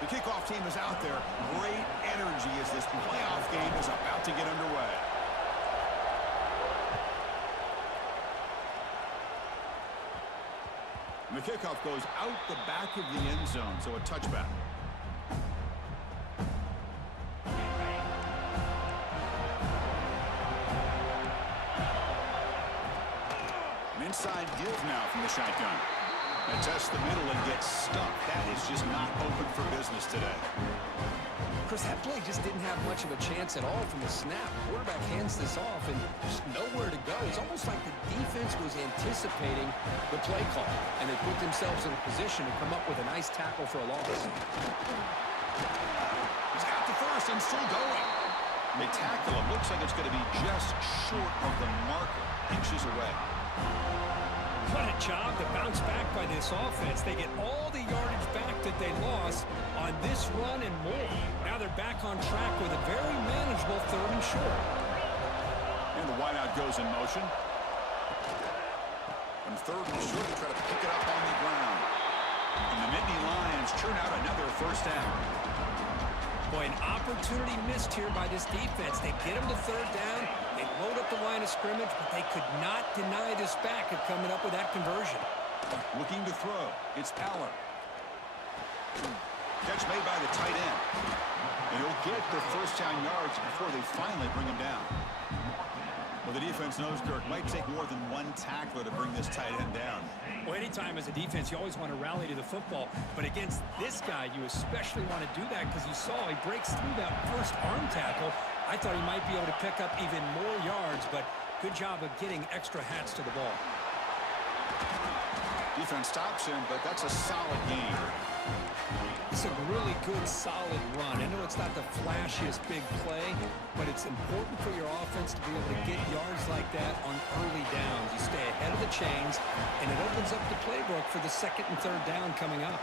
The kickoff team is out there. Great energy as this playoff game is about to get underway. And the kickoff goes out the back of the end zone, so a touchback. An inside give now from the shotgun. And tests the middle and gets stuck. That is just not open for business today. Chris, that play just didn't have much of a chance at all from the snap. Quarterback hands this off and just nowhere to go. It's almost like the defense was anticipating the play call, and they put themselves in a position to come up with a nice tackle for a loss. He's got the first and still going. They tackle him. Looks like it's going to be just short of the marker, inches away. What a job to bounce back by this offense. They get all the yardage back that they lost on this run and more. Now they're back on track with a very manageable 3rd and short. And the wideout goes in motion. And 3rd and short to try to pick it up on the ground. And the Nittany Lions churn out another first down. Boy, an opportunity missed here by this defense. They get them to 3rd down. They load up the line of scrimmage, but they could not deny this back of coming up with that conversion. Looking to throw. It's Aller. Catch made by the tight end. And he'll get the first down yards before they finally bring him down. Well, the defense knows, Kirk, might take more than one tackler to bring this tight end down. Well, anytime as a defense, you always want to rally to the football. But against this guy, you especially want to do that because you saw he breaks through that first arm tackle. I thought he might be able to pick up even more yards, but good job of getting extra hats to the ball. Defense stops him, but that's a solid game. It's a really good, solid run. I know it's not the flashiest big play, but it's important for your offense to be able to get yards like that on early downs. You stay ahead of the chains, and it opens up the playbook for the 2nd and 3rd down coming up.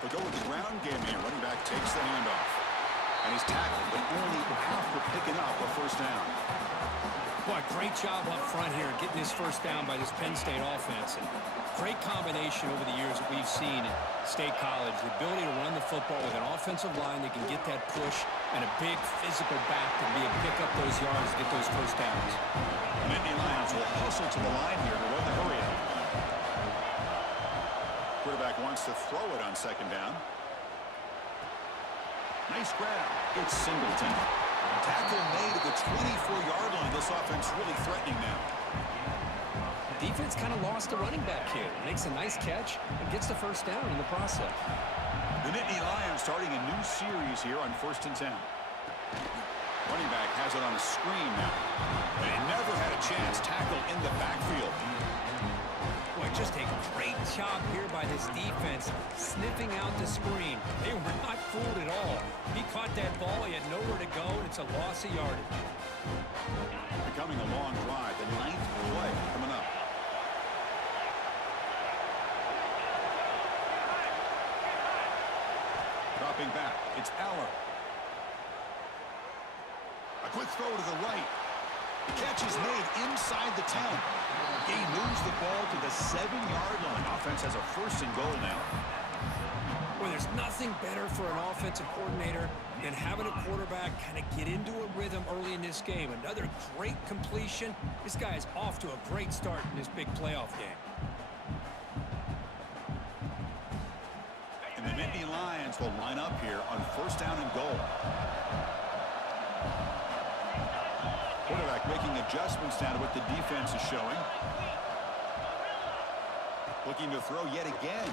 They'll go with the ground game here. Running back takes the handoff. And he's tackled, but only after picking up a first down. Boy, great job up front here getting this first down by this Penn State offense. And great combination over the years that we've seen in State College. The ability to run the football with an offensive line that can get that push and a big physical back to be able to pick up those yards and get those first downs. The Nittany Lions will hustle to the line here to run the hurry up. Quarterback wants to throw it on 2nd down. Nice grab. It's Singleton. Tackle made at the 24-yard line. This offense really threatening now. Defense kind of lost the running back here. Makes a nice catch and gets the first down in the process. The Nittany Lions starting a new series here on 1st and 10. Running back has it on a screen now. And he never had a chance. Tackle in the backfield. Boy, just a great job here by this defense, sniffing out the screen. They were not fooled at all. He caught that ball. He had nowhere to go, and it's a loss of yardage. Becoming a long drive. The 9th play coming up. Dropping back. It's Aller. A quick throw to the right. The catch is made inside the 10. He moves the ball to the 7-yard line. Offense has a 1st and goal now. Well, there's nothing better for an offensive coordinator than having a quarterback kind of get into a rhythm early in this game. Another great completion. This guy is off to a great start in this big playoff game. And the Nittany Lions will line up here on 1st down and goal. Quarterback making adjustments down to what the defense is showing. Looking to throw yet again.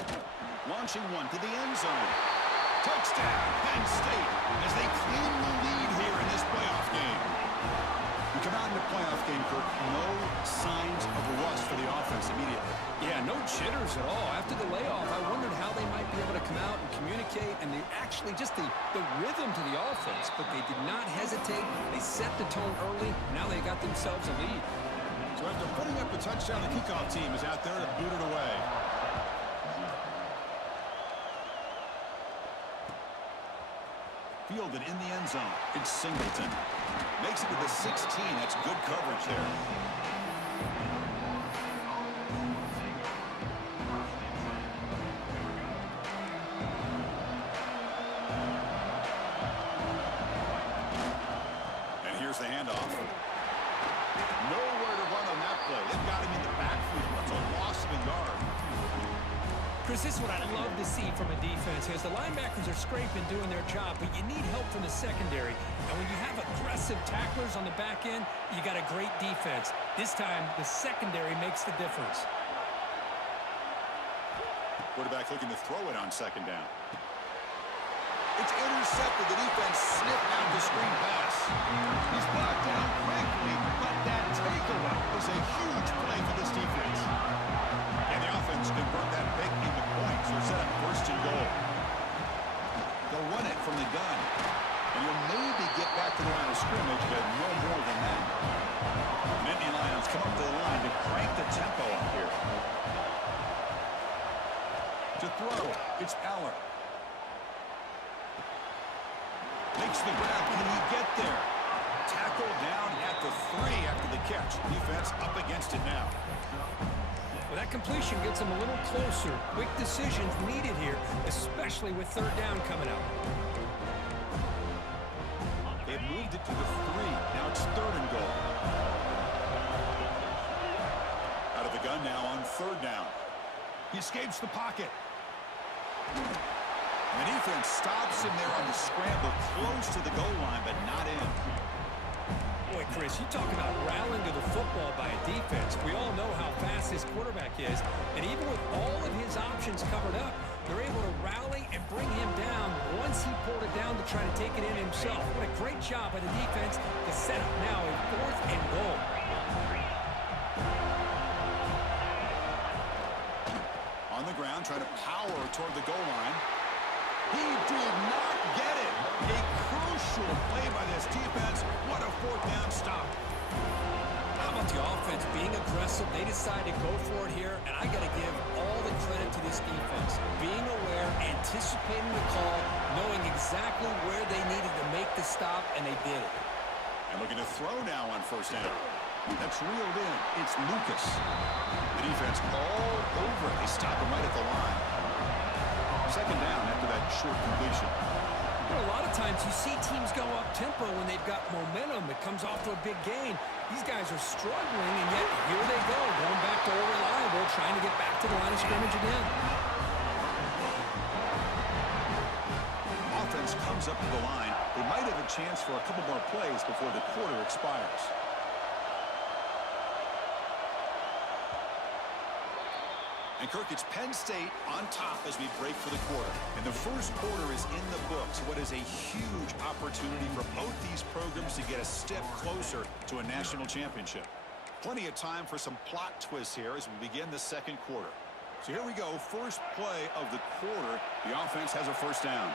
Launching one to the end zone. Touchdown, Penn State, as they claim the lead here in this playoff game. We come out in the playoff game, Kirk, no signs of rust for the offense immediately. Yeah, no jitters at all. After the layoff, I wondered how they might be able to come out and communicate, and they actually just the rhythm to the offense, but they did not hesitate. They set the tone early. Now they got themselves a lead. So after putting up the touchdown, the kickoff team is out there to boot it away. Fielded in the end zone. It's Singleton. Makes it to the 16. That's good coverage there. Chris, this is what I love to see from a defense. As the linebackers are scraping, doing their job, but you need help from the secondary. And when you have aggressive tacklers on the back end, you got a great defense. This time, the secondary makes the difference. Quarterback looking to throw it on second down. It's intercepted. The defense sniffed out the screen pass. He's brought down quickly, but that takeaway is a huge play for this defense. And the offense convert that pick into points. They're set up first and goal. They'll run it from the gun. And you'll maybe get back to the line of scrimmage, but no more than that. The Nittany Lions come up to the line to crank the tempo up here. To throw, it's Aller. Makes the grab. Can he get there? Tackle down at the 3 after the catch. Defense up against it now. Well, that completion gets them a little closer. Quick decisions needed here, especially with third down coming up. They've moved it to the 3. Now it's third and goal. Out of the gun now on third down. He escapes the pocket. The defense stops him there on the scramble, close to the goal line, but not in. Boy, Chris, you talk about rallying to the football by a defense. We all know how fast this quarterback is, and even with all of his options covered up, they're able to rally and bring him down once he pulled it down to try to take it in himself. What a great job by the defense to set up now a fourth and goal. On the ground, trying to power toward the goal line. He did not get it. A crucial play by this defense. What a fourth down stop. How about the offense being aggressive? They decide to go for it here, and I got to give all the credit to this defense. Being aware, anticipating the call, knowing exactly where they needed to make the stop, and they did it. And looking to throw now on first down. That's reeled in. It's Lucas. The defense all over it. They stop him right at the line. Second down after that short completion. You know, a lot of times you see teams go up-tempo when they've got momentum. It comes off to a big gain. These guys are struggling, and yet here they go, going back to old reliable, trying to get back to the line of scrimmage again. Offense comes up to the line. They might have a chance for a couple more plays before the quarter expires. And Kirk, it's Penn State on top as we break for the quarter. And the first quarter is in the books. What is a huge opportunity for both these programs to get a step closer to a national championship. Plenty of time for some plot twists here as we begin the second quarter. So here we go. First play of the quarter. The offense has a first down.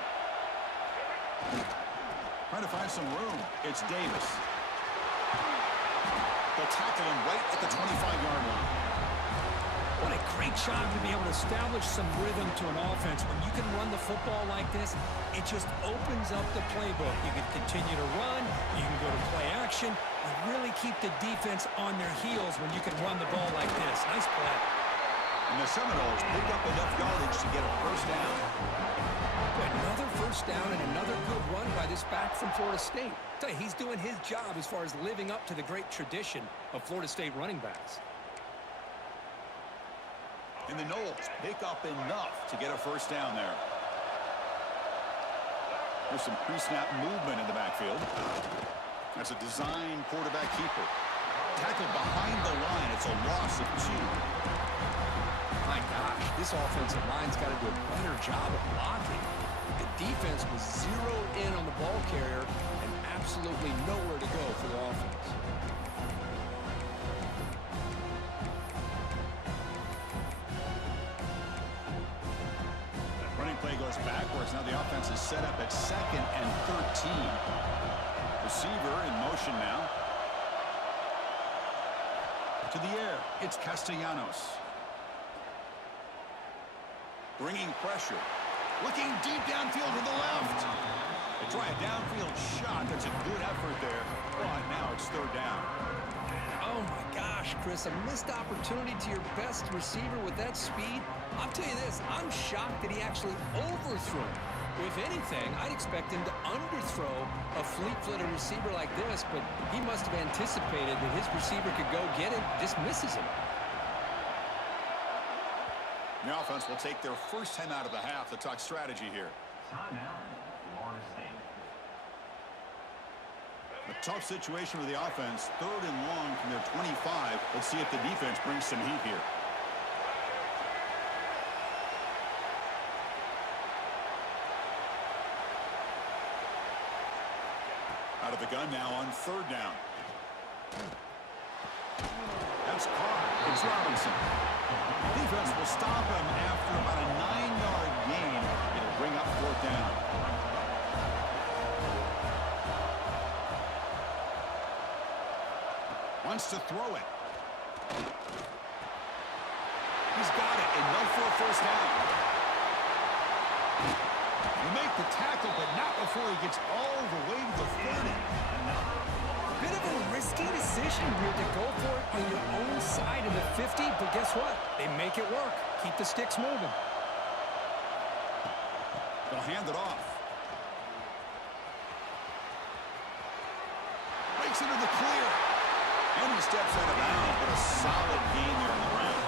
Trying to find some room. It's Davis. They'll tackle him right at the 25-yard line. What a great job to be able to establish some rhythm to an offense. When you can run the football like this, it just opens up the playbook. You can continue to run. You can go to play action. You really keep the defense on their heels when you can run the ball like this. Nice play. And the Seminoles pick up enough yardage to get a first down. Another first down and another good run by this back from Florida State. I tell you, he's doing his job as far as living up to the great tradition of Florida State running backs. And the Noles pick up enough to get a first down there. There's some pre-snap movement in the backfield. That's a design quarterback keeper. Tackled behind the line. It's a loss of 2. My gosh, this offensive line's got to do a better job of blocking. The defense was zeroed in on the ball carrier and absolutely nowhere to go for the offense. Play goes backwards. Now the offense is set up at 2nd and 13. Receiver in motion now. To the air. It's Castellanos. Bringing pressure. Looking deep downfield to the left. They try a downfield shot. That's a good effort there. But now it's third down. Oh, my gosh, Chris, a missed opportunity to your best receiver with that speed. I'll tell you this, I'm shocked that he actually overthrew. If anything, I'd expect him to underthrow a fleet-footed receiver like this, but he must have anticipated that his receiver could go get it, just misses him. The offense will take their first time out of the half to talk strategy here. A tough situation for the offense. 3rd and long from their 25. Let's see if the defense brings some heat here. Out of the gun now on 3rd down. That's caught. It's Robinson. Defense will stop him after about a 9-yard gain. It'll bring up 4th down. Wants to throw it. He's got it, and no for a first down. You make the tackle, but not before he gets all the way to the 30. Bit of a risky decision here to go for it on your own side of the 50, but guess what? They make it work. Keep the sticks moving. They'll hand it off. Breaks into the clear. And he steps out of bounds, but a solid gain there in the ground.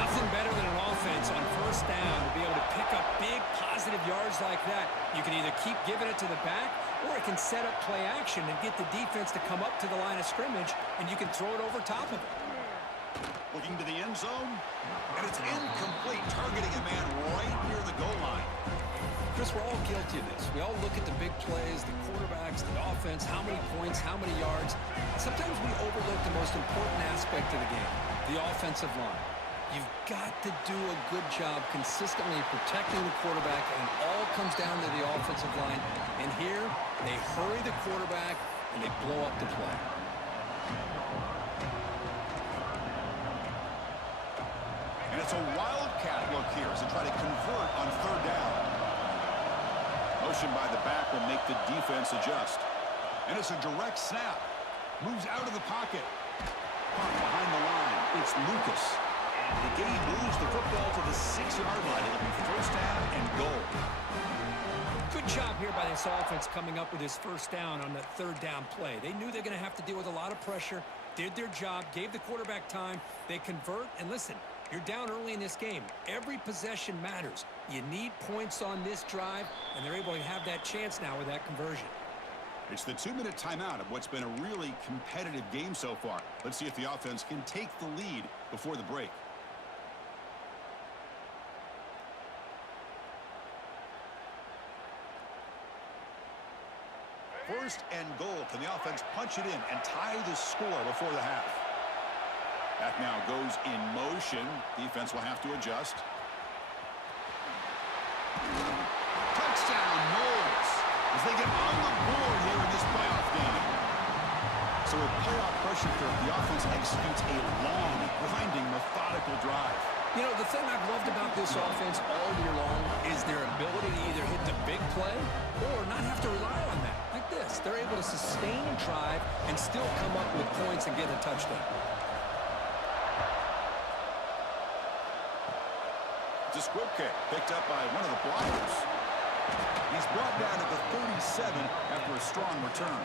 Nothing better than an offense on 1st down to be able to pick up big positive yards like that. You can either keep giving it to the back, or it can set up play action and get the defense to come up to the line of scrimmage, and you can throw it over top of it. Looking to the end zone, and it's incomplete, targeting a man right near the goal line. Chris, we're all guilty of this. We all look at the big plays, the quarterbacks, the offense, how many points, how many yards. Sometimes we overlook the most important aspect of the game, the offensive line. You've got to do a good job consistently protecting the quarterback, and it all comes down to the offensive line. And here, they hurry the quarterback, and they blow up the play. And it's a wildcat look here as they try to convert on 3rd down. Motion by the back will make the defense adjust. And it's a direct snap. Moves out of the pocket. Caught behind the line. It's Lucas. The game moves the football to the 6-yard line. It'll be 1st down and goal. Good job here by this offense coming up with his 1st down on that 3rd down play. They knew they're going to have to deal with a lot of pressure, did their job, gave the quarterback time. They convert, and listen, you're down early in this game. Every possession matters. You need points on this drive, and they're able to have that chance now with that conversion. It's the 2-minute timeout of what's been a really competitive game so far. Let's see if the offense can take the lead before the break. First and goal. Can the offense punch it in and tie the score before the half? That now goes in motion. Defense will have to adjust. Touchdown, Knowles, as they get on the board here in this playoff game. So with playoff pressure, the offense executes a long, grinding, methodical drive. You know, the thing I've loved about this offense all year long is their ability to either hit the big play or not have to rely on that. Like this, they're able to sustain a drive and still come up with points and get a touchdown. It's a squib kick picked up by one of the blockers. He's brought down at the 37 after a strong return.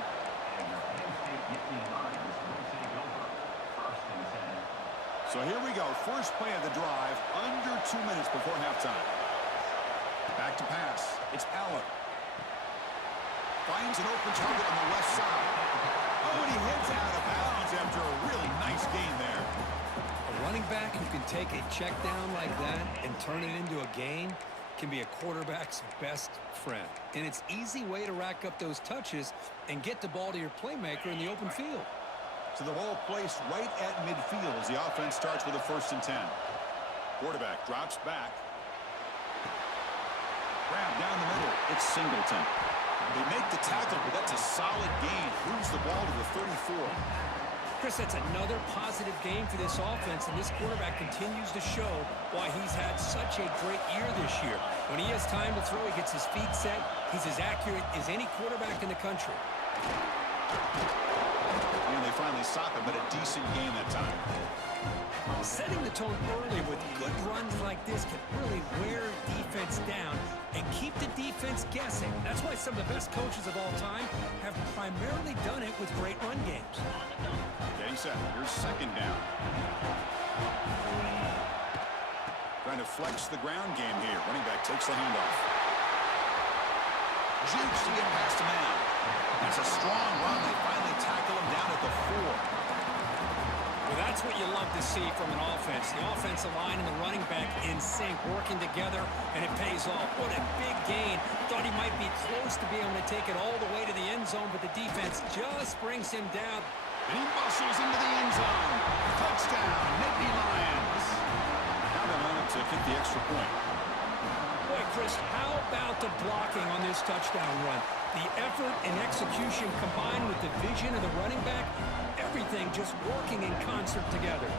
So here we go. First play of the drive, under 2 minutes before halftime. Back to pass. It's Allen. Finds an open target on the left side. Oh, and he heads out of bounds after a really nice gain there. A running back who can take a check down like that and turn it into a gain can be a quarterback's best friend. And it's an easy way to rack up those touches and get the ball to your playmaker in the open field. So the ball placed right at midfield as the offense starts with a 1st and 10. Quarterback drops back. Grab down the middle. It's Singleton. They make the tackle, but that's a solid gain. Moves the ball to the 34. Chris, that's another positive game for this offense, and this quarterback continues to show why he's had such a great year this year. When he has time to throw, he gets his feet set. He's as accurate as any quarterback in the country. And they finally stop him, but a decent game that time. Setting the tone early with good runs like this can really wear defense down and keep the defense guessing. That's why some of the best coaches of all time have primarily done it with great run games. Getting set. Here's 2nd down. trying to flex the ground game here. Running back takes the handoff. Jukes to get past a man. That's a strong run. They finally tackle him down at the 4. Well, that's what you love to see from an offense. The offensive line and the running back in sync, working together, and it pays off. What a big gain. Thought he might be close to being able to take it all the way to the end zone, but the defense just brings him down. And he muscles into the end zone. Touchdown, Nittany Lions. Now they line up to kick the extra point. Boy, Chris, how about the blocking on this touchdown run? The effort and execution combined with the vision of the running back, everything just working in concert together.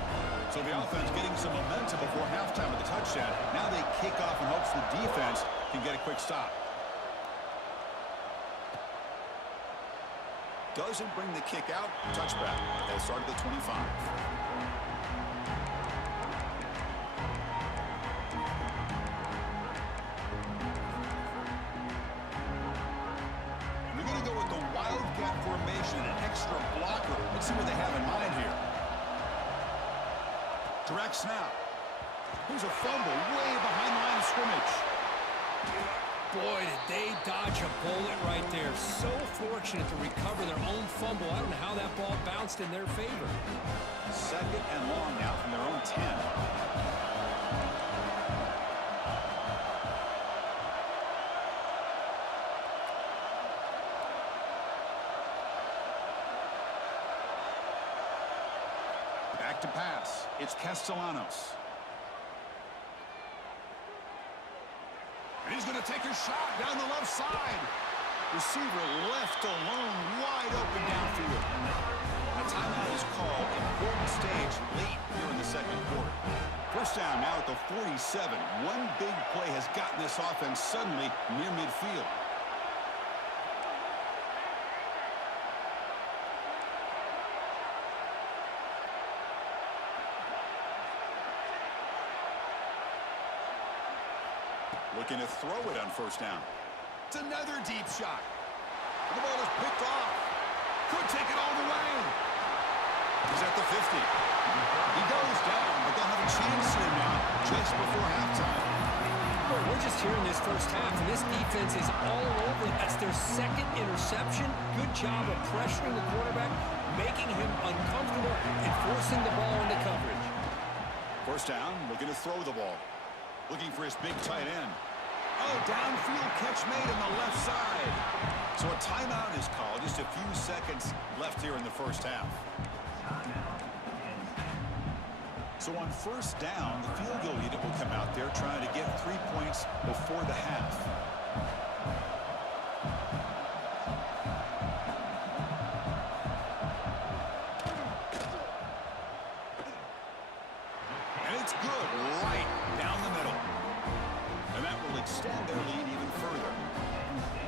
So the offense getting some momentum before halftime with the touchdown. Now they kick off in hopes the defense can get a quick stop. Doesn't bring the kick out. Touchback. They'll start at the 25. Formation, an extra blocker. Let's see what they have in mind here. Direct snap. Here's a fumble way behind the line of scrimmage. Boy, did they dodge a bullet right there. So fortunate to recover their own fumble. I don't know how that ball bounced in their favor. Second and long now from their own 10. Back to pass. It's Castellanos. And he's going to take a shot down the left side. Receiver left alone, wide open downfield. And a timeout is called. Important stage late here in the second quarter. First down now at the 47. One big play has gotten this offense suddenly near midfield. Looking to throw it on first down. It's another deep shot. The ball is picked off. Could take it all the way. He's at the 50. He goes down, but they'll have a chance here now just before halftime. Boy, we're just here in this first half, and this defense is all over. That's their second interception. Good job of pressuring the quarterback, making him uncomfortable, and forcing the ball into coverage. First down, looking to throw the ball. Looking for his big tight end. Oh, downfield catch made on the left side. So a timeout is called. Just a few seconds left here in the first half. So on first down, the field goal unit will come out there trying to get 3 points before the half. And it's good right down the middle. And that will extend their lead even further.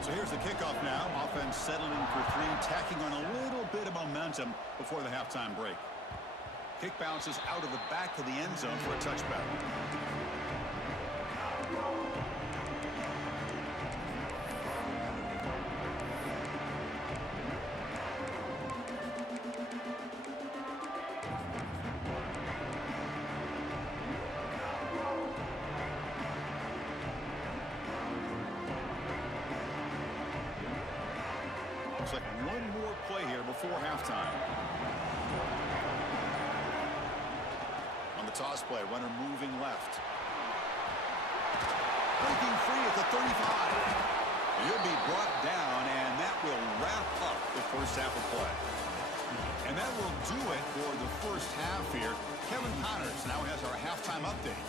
So here's the kickoff now. Offense settling for 3, tacking on a little bit of momentum before the halftime break. Kick bounces out of the back of the end zone for a touchback. Looks like one more play here before halftime. On the toss play, runner moving left. Breaking free at the 35. He'll be brought down, and that will wrap up the first half of play. And that will do it for the first half here. Kevin Connors now has our halftime update.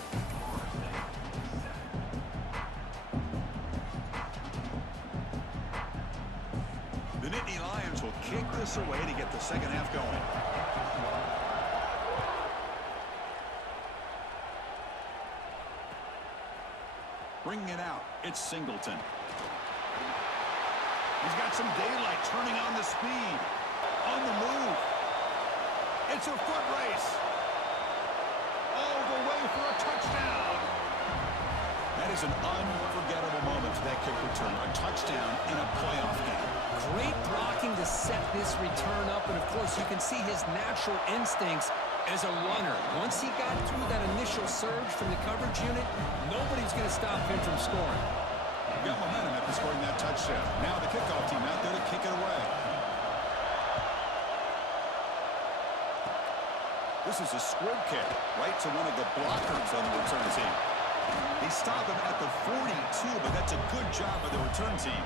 The Nittany Lions will kick this away to get the second half going. Bringing it out, it's Singleton. He's got some daylight, turning on the speed. On the move. It's a foot race. All the way for a touchdown. That is an unforgettable moment for that kick return. A touchdown in a playoff game. Great blocking to set this return up, and of course you can see his natural instincts As a runner, once he got through that initial surge from the coverage unit, nobody's going to stop him from scoring. Got momentum after scoring that touchdown. Now the kickoff team out there to kick it away. This is a squib kick right to one of the blockers on the return team. They stop him at the 42, but that's a good job by the return team.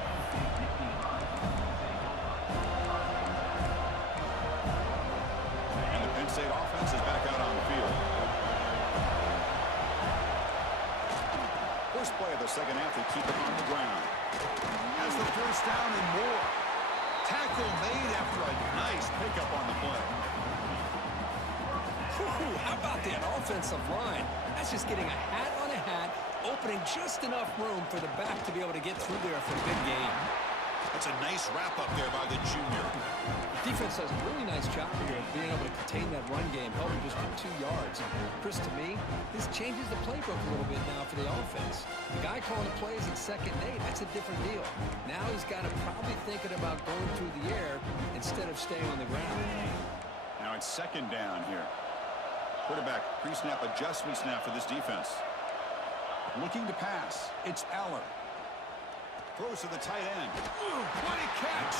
And the Penn State offense is back out on the field. First play of the second half, they keep it on the ground. Has the first down and more. Tackle made after a nice pickup on the play. Ooh, how about that offensive line? That's just getting a hat on a hat, opening just enough room for the back to be able to get through there for a big gain. That's a nice wrap-up there by the junior. Defense does a really nice job here of being able to contain that run game, held him just for 2 yards. And Chris, to me, this changes the playbook a little bit now for the offense. The guy calling the plays at 2nd and 8, that's a different deal. Now he's got to probably thinking about going through the air instead of staying on the ground. Now it's 2nd down here. Quarterback pre-snap adjustment snap for this defense. Looking to pass. It's Eller. Throws to the tight end. What a catch!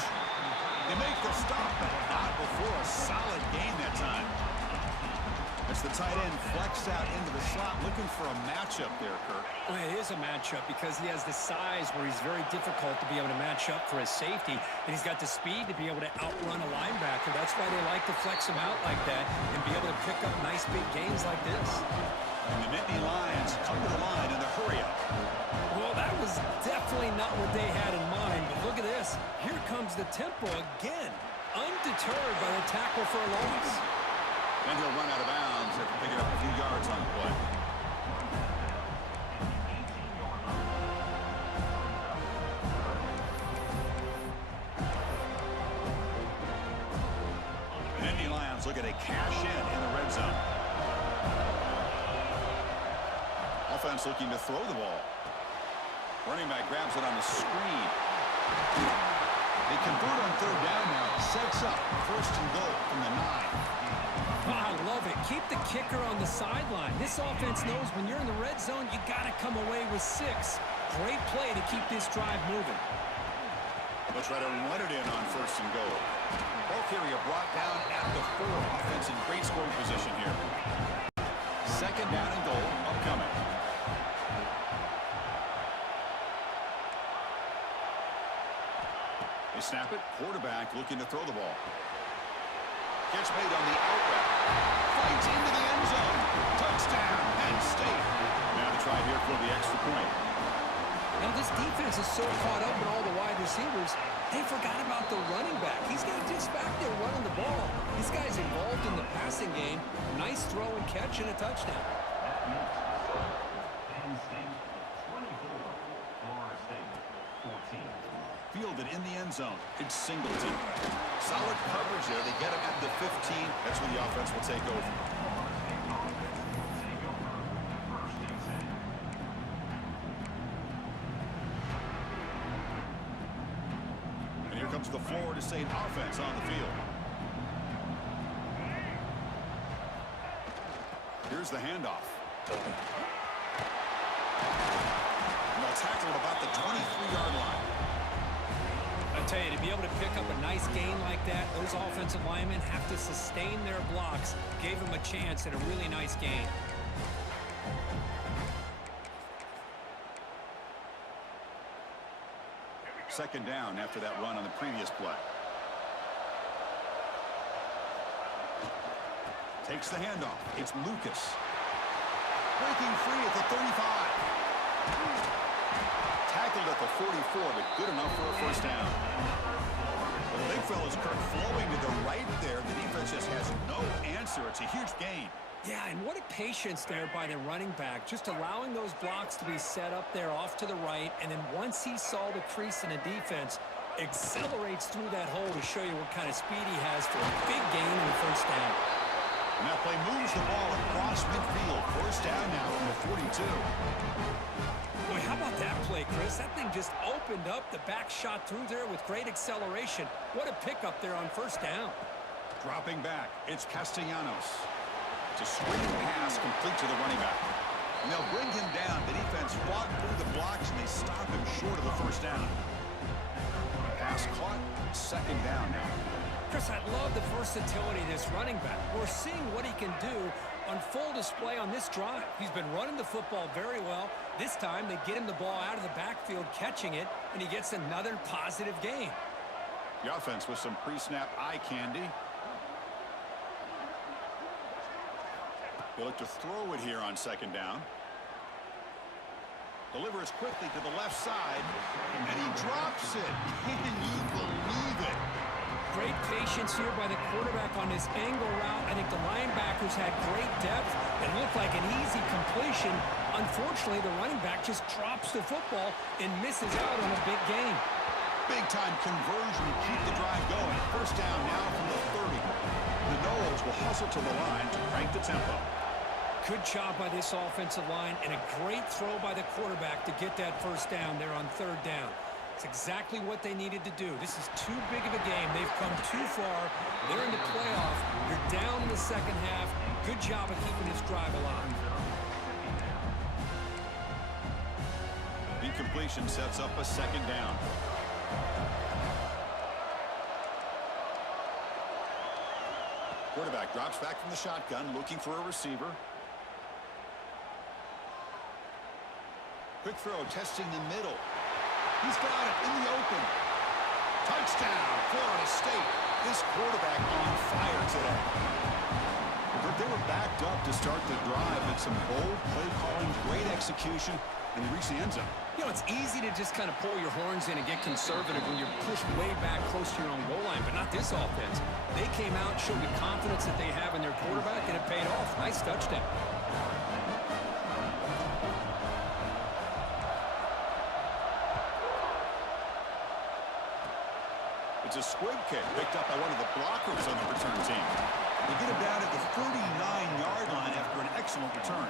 They make the stop, but not before a solid gain that time. As the tight end flex out into the slot, looking for a matchup there, Kirk. Well, it is a matchup because he has the size where he's very difficult to be able to match up for his safety, and he's got the speed to be able to outrun a linebacker. That's why they like to flex him out like that and be able to pick up nice big gains like this. And the Nittany Lions come to the line in the hurry-up. Well, that was definitely not what they had in mind, but look at this. Here comes the tempo again, undeterred by the tackle for a loss. And he'll run out of bounds after picking up a few yards on the play. The Nittany Lions look at a cash in the red zone. Offense looking to throw the ball. Running back grabs it on the screen. They convert on 3rd down now. Sets up 1st and goal from the 9. Wow, I love it. Keep the kicker on the sideline. This offense knows when you're in the red zone, you got to come away with 6. Great play to keep this drive moving. They'll try to run it in on 1st and goal. Ball carrier brought down at the 4. Offense in great scoring position here. 2nd down and goal upcoming. They snap it. Quarterback looking to throw the ball. Catch made on the out route. Fights into the end zone. Touchdown, Penn State. Now to try here for the extra point. Now this defense is so caught up in all the wide receivers, they forgot about the running back. He's got just back there running the ball. This guy's involved in the passing game. Nice throw and catch and a touchdown. Fielded in the end zone. It's Singleton. Solid coverage there. They get him at the 15. That's where the offense will take over. And here comes the Florida State offense on the field. Here's the handoff. And they'll tackle at about the 23-yard line. I tell you, to be able to pick up a nice gain like that, those offensive linemen have to sustain their blocks. Gave them a chance at a really nice gain. Second down after that run on the previous play. Takes the handoff. It's Lucas. Breaking free at the 35. Tackled at the 44, but good enough for a first down. Well, the big fella's Kirk flowing to the right there. The defense just has no answer. It's a huge gain. Yeah, and what a patience there by the running back, just allowing those blocks to be set up there off to the right, and then once he saw the crease in the defense, accelerates through that hole to show you what kind of speed he has for a big gain in the first down. And that play moves the ball across midfield. First down now from the 42. Boy, how about that play, Chris? That thing just opened up. The back shot through there with great acceleration. What a pickup there on first down. Dropping back, it's Castellanos. It's a screen pass complete to the running back. And they'll bring him down. The defense fought through the blocks, and they stop him short of the first down. Pass caught, second down now. Chris, I love the versatility of this running back. We're seeing what he can do on full display on this drive. He's been running the football very well. This time, they get him the ball out of the backfield, catching it, and he gets another positive gain. The offense with some pre-snap eye candy. They look to throw it here on second down. Delivers quickly to the left side, and he drops it. Can you believe it? Great patience here by the quarterback on this angle route. I think the linebackers had great depth. It looked like an easy completion. Unfortunately, the running back just drops the football and misses out on a big gain. Big-time conversion to keep the drive going. First down now from the 30. The Noles will hustle to the line to crank the tempo. Good job by this offensive line and a great throw by the quarterback to get that first down there on third down. It's exactly what they needed to do. This is too big of a game. They've come too far. They're in the playoff. You're down in the second half. Good job of keeping this drive alive. Incompletion sets up a second down. Quarterback drops back from the shotgun, looking for a receiver. Quick throw, testing the middle. He's got it in the open. Touchdown, Florida State. This quarterback on fire today. They were backed up to start the drive, and some bold play calling, great execution, and they reached the end zone. You know, it's easy to just kind of pull your horns in and get conservative when you're pushed way back close to your own goal line, but not this offense. They came out, showed the confidence that they have in their quarterback, and it paid off. Nice touchdown. It's a squib kick picked up by one of the blockers on the return team. They get him down at the 39-yard line after an excellent return.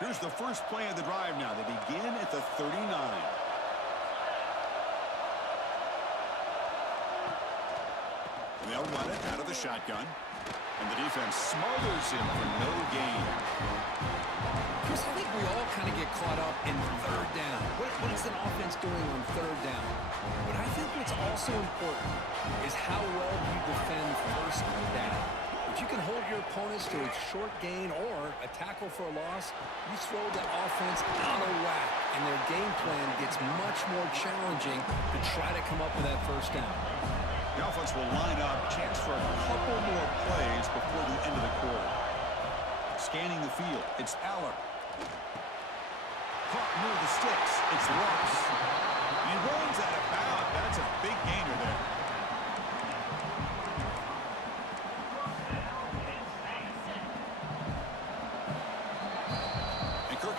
Here's the first play of the drive now. They begin at the 39. And they'll run it out of the shotgun. And the defense smothers him for no gain. Chris, I think we all kind of get caught up in third down. What is an offense doing on third down? But I think what's also important is how well you defend first down. If you can hold your opponents to a short gain or a tackle for a loss, you throw the offense out of whack, and their game plan gets much more challenging to try to come up with that first down. The offense will line up, chance for a couple more plays before the end of the quarter. Scanning the field, it's Aller. Caught near the sticks, it's Ross. He runs out of bounds. That's a big gainer there.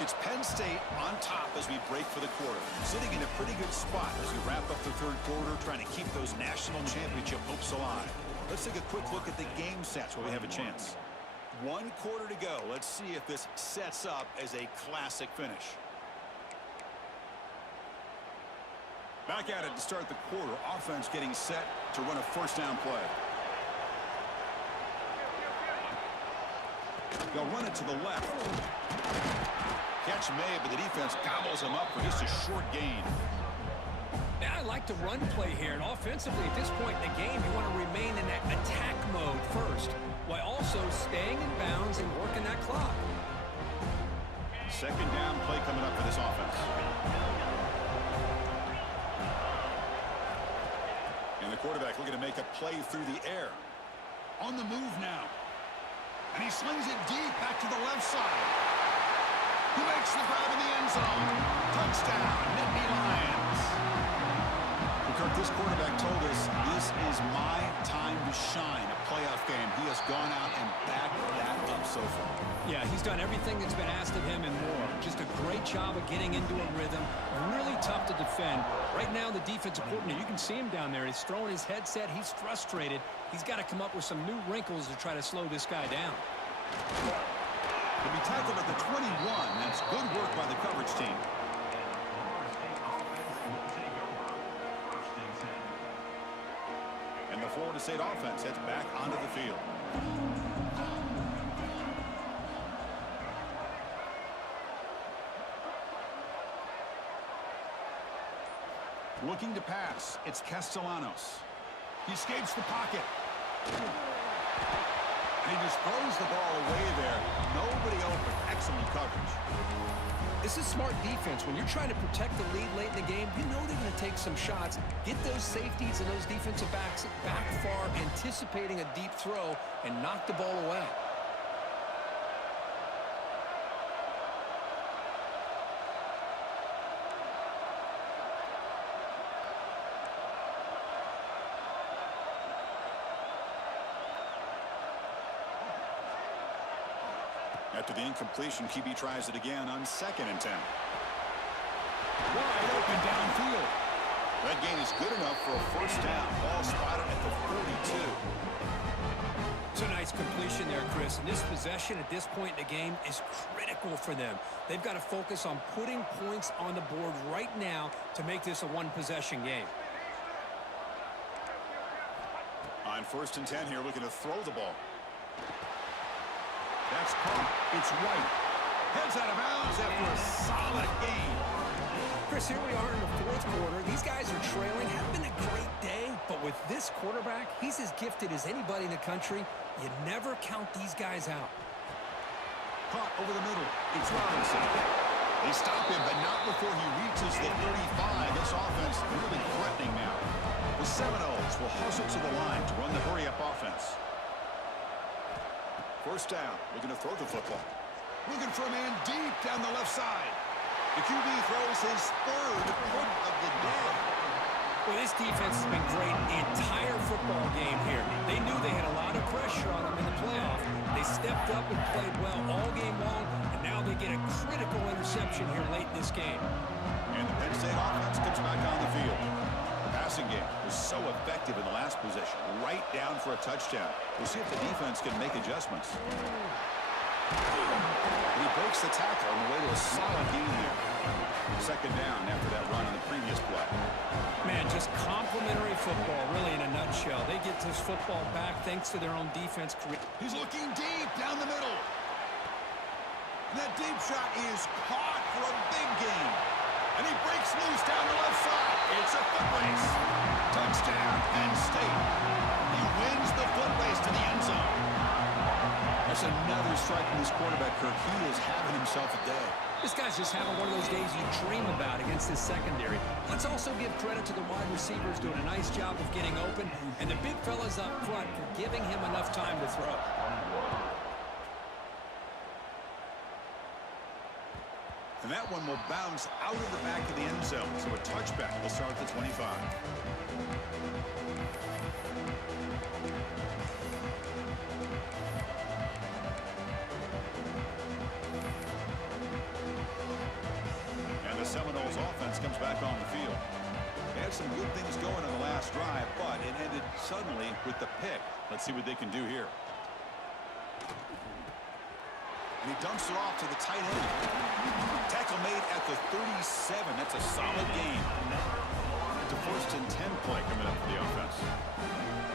It's Penn State on top as we break for the quarter. Sitting in a pretty good spot as we wrap up the third quarter, trying to keep those national championship hopes alive. Let's take a quick look at the game stats while we have a chance. 1 quarter to go. Let's see if this sets up as a classic finish. Back at it to start the quarter. Offense getting set to run a first down play. They'll run it to the left. Catch made, but the defense gobbles him up for just a short gain. Now, I like the run play here, and offensively at this point in the game, you want to remain in that attack mode first, while also staying in bounds and working that clock. Second down play coming up for this offense. And the quarterback looking to make a play through the air. On the move now. And he slings it deep back to the left side. He makes the grab in the end zone. Touchdown, Nittany Lions. Kirk, this quarterback told us this is my time to shine, a playoff game. He has gone out and backed that up so far. Yeah, he's done everything that's been asked of him and more. Just a great great job of getting into a rhythm. Really tough to defend. Right now, the defensive coordinator, you can see him down there. He's throwing his headset. He's frustrated. He's got to come up with some new wrinkles to try to slow this guy down. To be tackled at the 21. That's good work by the coverage team. And the Florida State offense heads back onto the field. Looking to pass. It's Castellanos. He escapes the pocket. And he just throws the ball away there. Nobody open. Excellent coverage. This is smart defense. When you're trying to protect the lead late in the game, you know they're going to take some shots. Get those safeties and those defensive backs back far, anticipating a deep throw, and knock the ball away. After the incompletion, QB tries it again on 2nd and 10. Wide open downfield. That gain is good enough for a first down. Ball spotted at the 42. It's a nice completion there, Chris. And this possession at this point in the game is critical for them. They've got to focus on putting points on the board right now to make this a one-possession game. On 1st and 10 here, looking to throw the ball. That's caught. It's White. Heads out of bounds after a solid game. Chris, here we are in the 4th quarter. These guys are trailing. Haven't been a great day, but with this quarterback, he's as gifted as anybody in the country. You never count these guys out. Caught over the middle. It's Robinson. They stop him, but not before he reaches the 35. This offense really threatening now. The Seminoles will hustle to the line to run the hurry-up offense. First down, looking to throw the football. Looking for a man deep down the left side. The QB throws his 3rd pick of the day. Well, this defense has been great the entire football game here. They knew they had a lot of pressure on them in the playoff. They stepped up and played well all game long, and now they get a critical interception here late in this game. And the Penn State offense comes back on the field. Passing game was so effective in the last possession, right down for a touchdown. We'll see if the defense can make adjustments. And he breaks the tackle on the way to a solid gain here. 2nd down after that run on the previous play. Man, just complimentary football, really in a nutshell. They get this football back thanks to their own defense. He's looking deep down the middle. And that deep shot is caught for a big gain. And he breaks loose down the left side. It's a foot race. Touchdown, Penn State. He wins the foot race to the end zone. That's another strike from this quarterback, Kirk. He is having himself a day. This guy's just having one of those days you dream about against his secondary. Let's also give credit to the wide receivers doing a nice job of getting open, and the big fellas up front for giving him enough time to throw. And that one will bounce out of the back of the end zone. So a touchback will start at the 25. And the Seminoles offense comes back on the field. They had some good things going on the last drive, but it ended suddenly with the pick. Let's see what they can do here. And he dumps it off to the tight end. Tackle made at the 37. That's a solid gain. It's a 1st and 10 play coming up for the offense.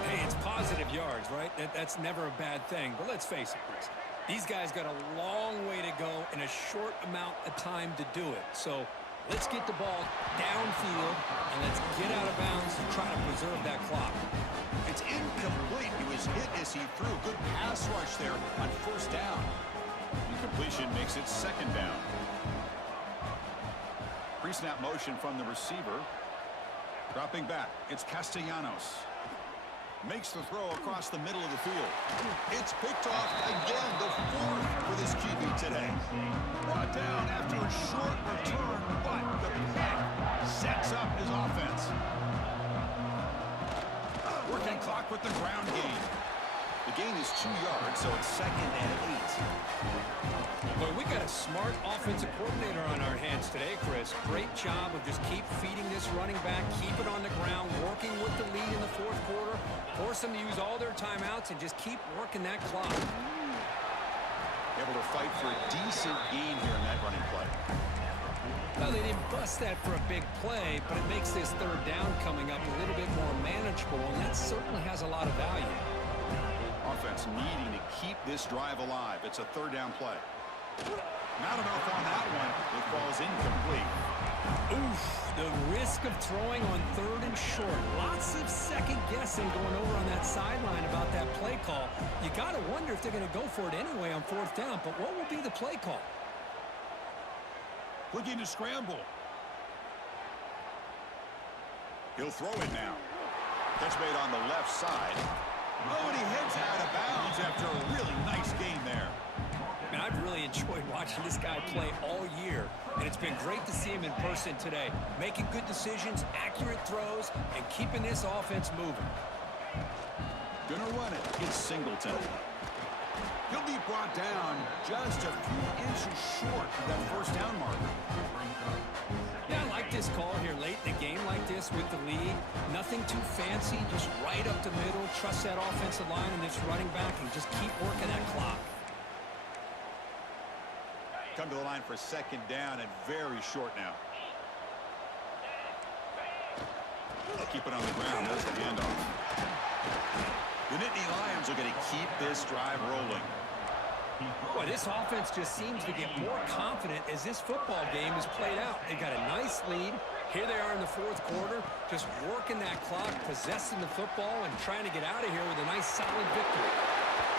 Hey, it's positive yards, right? That's never a bad thing. But let's face it, Chris. These guys got a long way to go in a short amount of time to do it. So let's get the ball downfield, and let's get out of bounds to try to preserve that clock. It's incomplete. He was hit as he threw. Good pass rush there on 1st down. Incompletion makes it 2nd down. Pre-snap motion from the receiver. Dropping back. It's Castellanos. Makes the throw across the middle of the field. It's picked off again, the 4th for this QB today. Brought down after a short return, but the pick sets up his offense. Working clock with the ground game. The gain is 2 yards, so it's 2nd and 8. Boy, we got a smart offensive coordinator on our hands today, Chris. Great job of just keep feeding this running back, keep it on the ground, working with the lead in the fourth quarter, force them to use all their timeouts, and just keep working that clock. Able to fight for a decent gain here in that running play. Well, they didn't bust that for a big play, but it makes this third down coming up a little bit more manageable, and that certainly has a lot of value. Offense needing to keep this drive alive. It's a third down play. Not enough on that one. It falls incomplete. Oof, the risk of throwing on third and short. Lots of second guessing going over on that sideline about that play call. You got to wonder if they're going to go for it anyway on fourth down, but what will be the play call? Looking to scramble. He'll throw it now. Catch made on the left side. Oh, and he heads out of bounds after a really nice game there. Man, I've really enjoyed watching this guy play all year, and it's been great to see him in person today, making good decisions, accurate throws, and keeping this offense moving. Gonna run it. It's Singleton. He'll be brought down just a few inches short of that first down marker. Yeah, I like this call here late in a game like this with the lead. Nothing too fancy, just right up the middle. Trust that offensive line and this running back and just keep working that clock. Come to the line for second down and very short now. They'll keep it on the ground. There's the handoff. The Nittany Lions are going to keep this drive rolling. Boy, this offense just seems to get more confident as this football game is played out. They got a nice lead. Here they are in the fourth quarter, just working that clock, possessing the football, and trying to get out of here with a nice, solid victory.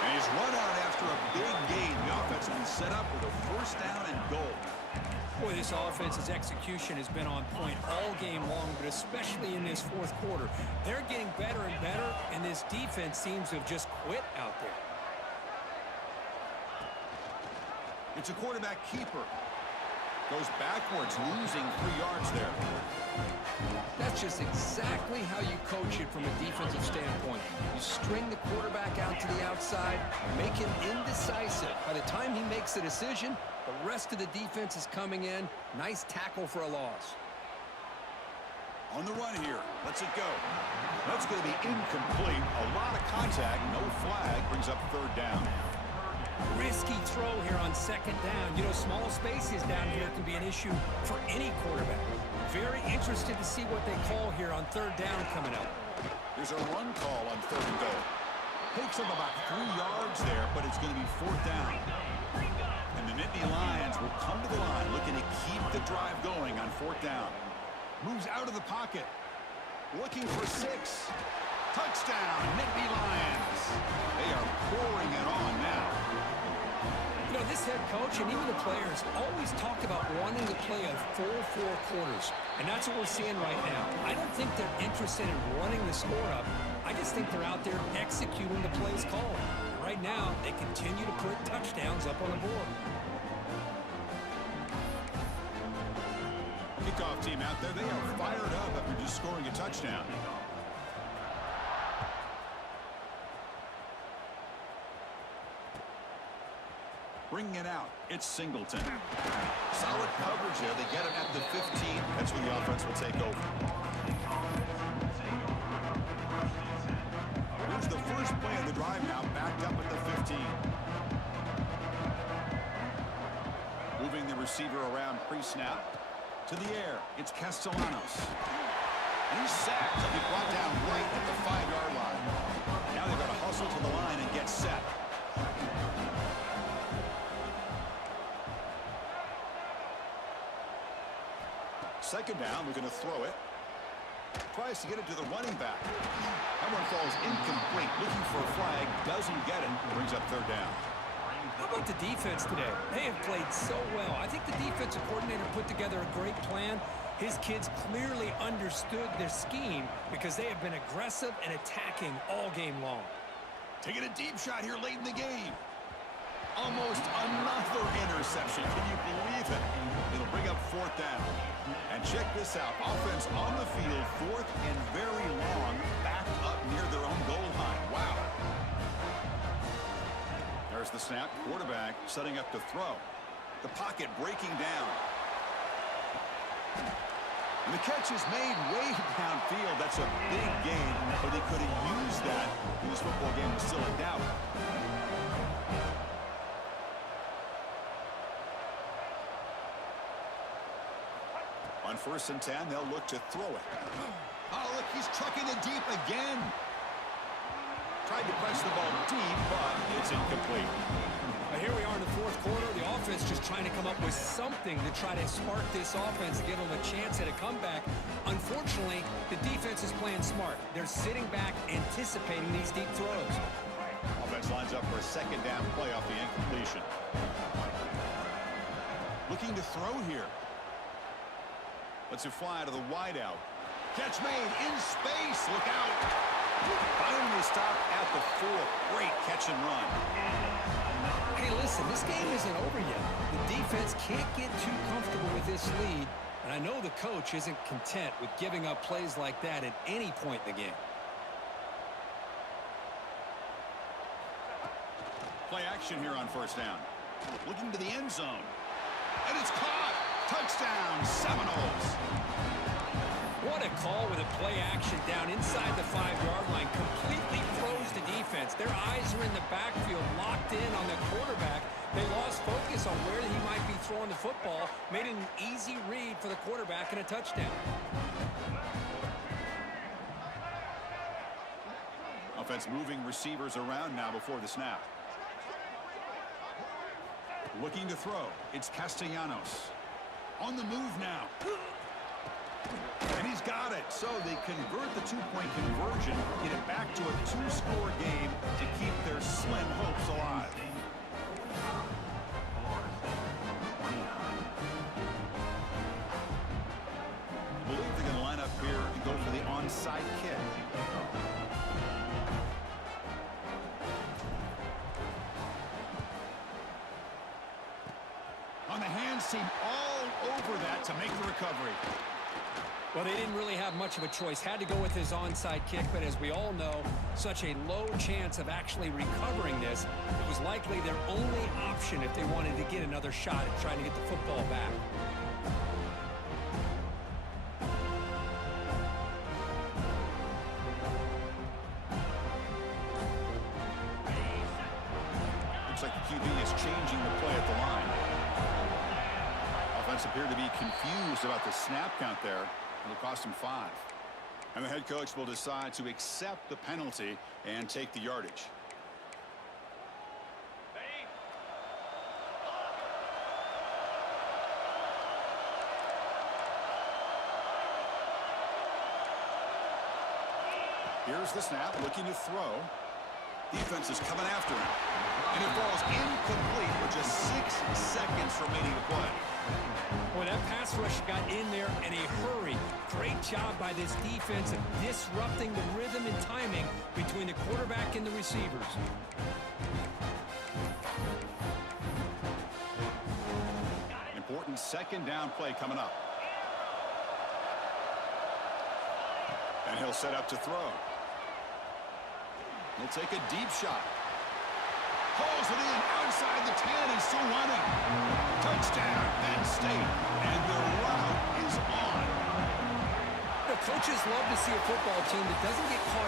And he's run out after a big gain. The offense has been set up with a first down and goal. Boy, this offense's execution has been on point all game long, but especially in this fourth quarter. They're getting better and better, and this defense seems to have just quit out there. It's a quarterback keeper. Goes backwards, losing 3 yards there. That's just exactly how you coach it from a defensive standpoint. You string the quarterback out to the outside, make him indecisive. By the time he makes the decision, the rest of the defense is coming in. Nice tackle for a loss. On the run here. Lets it go. That's going to be incomplete. A lot of contact. No flag. Brings up third down. Risky throw here on second down. You know, small spaces down here can be an issue for any quarterback. Very interested to see what they call here on third down coming up. There's a run call on third and goal. Takes him about 3 yards there, but it's going to be fourth down. And the Nittany Lions will come to the line looking to keep the drive going on fourth down. Moves out of the pocket. Looking for 6. Touchdown, Nittany Lions. They are pouring it on now. You know, this head coach and even the players always talk about wanting to play a full 4 quarters. And that's what we're seeing right now. I don't think they're interested in running the score up. I just think they're out there executing the plays called. And right now, they continue to put touchdowns up on the board. Kickoff team out there, they are fired up after just scoring a touchdown. Bringing it out, it's Singleton. Solid coverage there. They get him at the 15. That's when the offense will take over. Here's the first play of the drive now, backed up at the 15. Moving the receiver around pre-snap. To the air, it's Castellanos. And he's sacked. He'll be brought down right at the 5-yard line. Now they've got to hustle to the line and get set. Second down, we're going to throw it. Tries to get it to the running back. That one falls incomplete. Looking for a flag, doesn't get it. Brings up third down. How about the defense today? They have played so well. I think the defensive coordinator put together a great plan. His kids clearly understood their scheme because they have been aggressive and attacking all game long. Taking a deep shot here late in the game. Almost another interception. Can you believe it? It'll bring up fourth down. And check this out. Offense on the field, fourth and very long, backed up near their own goal line. Wow. There's the snap. Quarterback setting up to throw. The pocket breaking down. And the catch is made way downfield. That's a big gain, but they could have used that when this football game was still in doubt. On 1st and 10, they'll look to throw it. Oh, look, he's trucking it deep again. Tried to press the ball deep, but it's incomplete. Here we are in the 4th quarter. The offense just trying to come up with something to try to spark this offense, give them a chance at a comeback. Unfortunately, the defense is playing smart. They're sitting back, anticipating these deep throws. Offense lines up for a 2nd down play off the incompletion. Looking to throw here. Lets it fly to the wideout. Catch made in space. Look out. Finally stopped at the 4. Great catch and run. Hey, listen, this game isn't over yet. The defense can't get too comfortable with this lead, and I know the coach isn't content with giving up plays like that at any point in the game. Play action here on 1st down. Looking to the end zone. And it's caught. Touchdown, Seminoles. What a call with a play action down inside the 5-yard line. Completely froze the defense. Their eyes are in the backfield, locked in on the quarterback. They lost focus on where he might be throwing the football. Made an easy read for the quarterback and a touchdown. Offense moving receivers around now before the snap. Looking to throw. It's Castellanos. On the move now. And he's got it. So they convert the 2-point conversion, get it back to a 2-score game to keep their slim hopes alive. I believe they're going to line up here and go for the onside kick. On the hands team all over that to make the recovery. Well, they didn't really have much of a choice. Had to go with his onside kick, but as we all know, such a low chance of actually recovering this. It was likely their only option if they wanted to get another shot at trying to get the football back. Looks like the QB is changing the play at the line. Offense appeared to be confused about the snap count there. It'll cost him 5. And the head coach will decide to accept the penalty and take the yardage. Here's the snap, looking to throw. Defense is coming after him. And it falls incomplete with just 6 seconds remaining to play. Boy, that pass rush got in there in a hurry. Great job by this defense of disrupting the rhythm and timing between the quarterback and the receivers. Important 2nd down play coming up. And he'll set up to throw. He'll take a deep shot. Pulls it in outside the 10 and still running. Touchdown, Penn State. And the route is on. The coaches love to see a football team that doesn't get caught